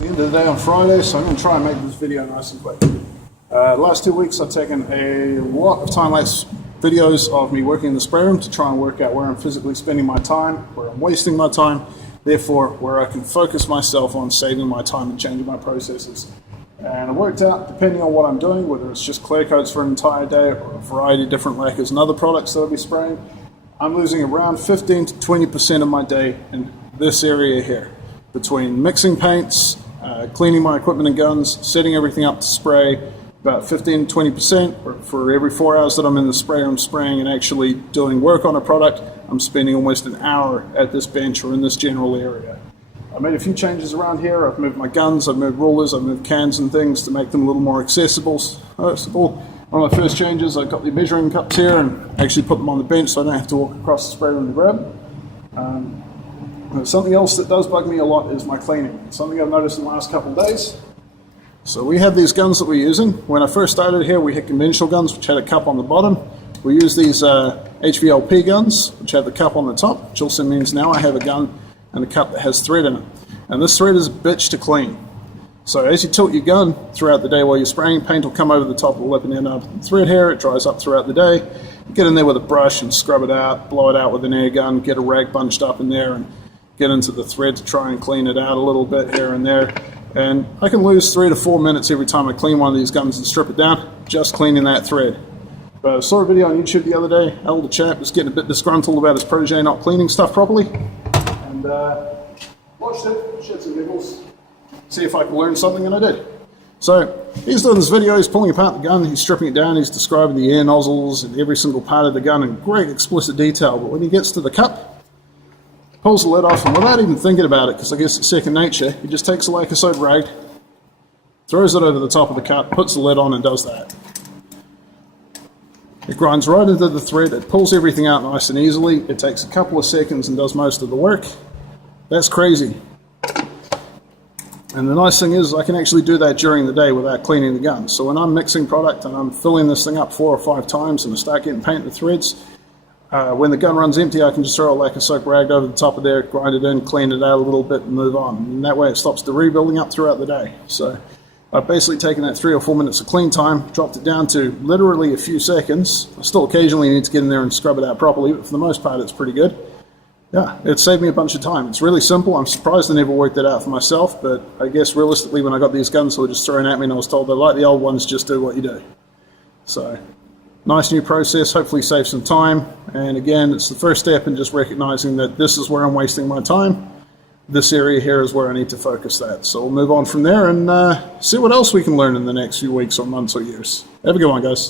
the end of the day on Friday, so I'm going to try and make this video nice and quick. The last 2 weeks I've taken a lot of time-lapse videos of me working in the spray room to try and work out where I'm physically spending my time, where I'm wasting my time, therefore where I can focus myself on saving my time and changing my processes. And it worked out, depending on what I'm doing, whether it's just clear coats for an entire day or a variety of different lacquers and other products that I'll be spraying, I'm losing around 15 to 20% of my day in this area here, between mixing paints, cleaning my equipment and guns, setting everything up to spray. About 15 to 20% for every 4 hours that I'm in the spray room spraying and actually doing work on a product, I'm spending almost an hour at this bench or in this general area. I made a few changes around here. I've moved my guns, I've moved rulers, I've moved cans and things to make them a little more accessible. First of all, one of my first changes, I got the measuring cups here and actually put them on the bench so I don't have to walk across the spray room to grab them. Something else that does bug me a lot is my cleaning. Something I've noticed in the last couple of days. So we have these guns that we're using. When I first started here, we had conventional guns which had a cup on the bottom. We use these HVLP guns which have the cup on the top, which also means now I have a gun and a cup that has thread in it. And this thread is a bitch to clean. So as you tilt your gun throughout the day while you're spraying, paint will come over the top of the lip and end up in the thread here. It dries up throughout the day. You get in there with a brush and scrub it out, blow it out with an air gun, get a rag bunched up in there and get into the thread to try and clean it out a little bit here and there. And I can lose 3 to 4 minutes every time I clean one of these guns and strip it down, just cleaning that thread. But I saw a video on YouTube the other day. Elder chap was getting a bit disgruntled about his protege not cleaning stuff properly. And watched it, shed some giggles, see if I could learn something, and I did. So he's doing this video, he's pulling apart the gun, he's stripping it down, he's describing the air nozzles and every single part of the gun in great explicit detail. But when he gets to the cup, pulls the lid off, and without even thinking about it, because I guess it's second nature, he just takes a lacquer soap rag, throws it over the top of the cup, puts the lid on, and does that. It grinds right into the thread, it pulls everything out nice and easily, it takes a couple of seconds and does most of the work. That's crazy. And the nice thing is I can actually do that during the day without cleaning the gun. So when I'm mixing product and I'm filling this thing up 4 or 5 times and I start getting paint in the threads, when the gun runs empty, I can just throw a lacquer soap rag over the top of there, grind it in, clean it out a little bit, and move on. And that way it stops the rebuilding up throughout the day. So I've basically taken that 3 or 4 minutes of clean time, dropped it down to literally a few seconds. I still occasionally need to get in there and scrub it out properly, but for the most part it's pretty good. Yeah, it saved me a bunch of time. It's really simple. I'm surprised I never worked that out for myself, but I guess realistically when I got these guns that were just thrown at me and I was told they're like the old ones, just do what you do. So nice new process, hopefully save some time. And again, it's the first step in just recognizing that this is where I'm wasting my time. This area here is where I need to focus that. So we'll move on from there and see what else we can learn in the next few weeks or months or years. Have a good one, guys.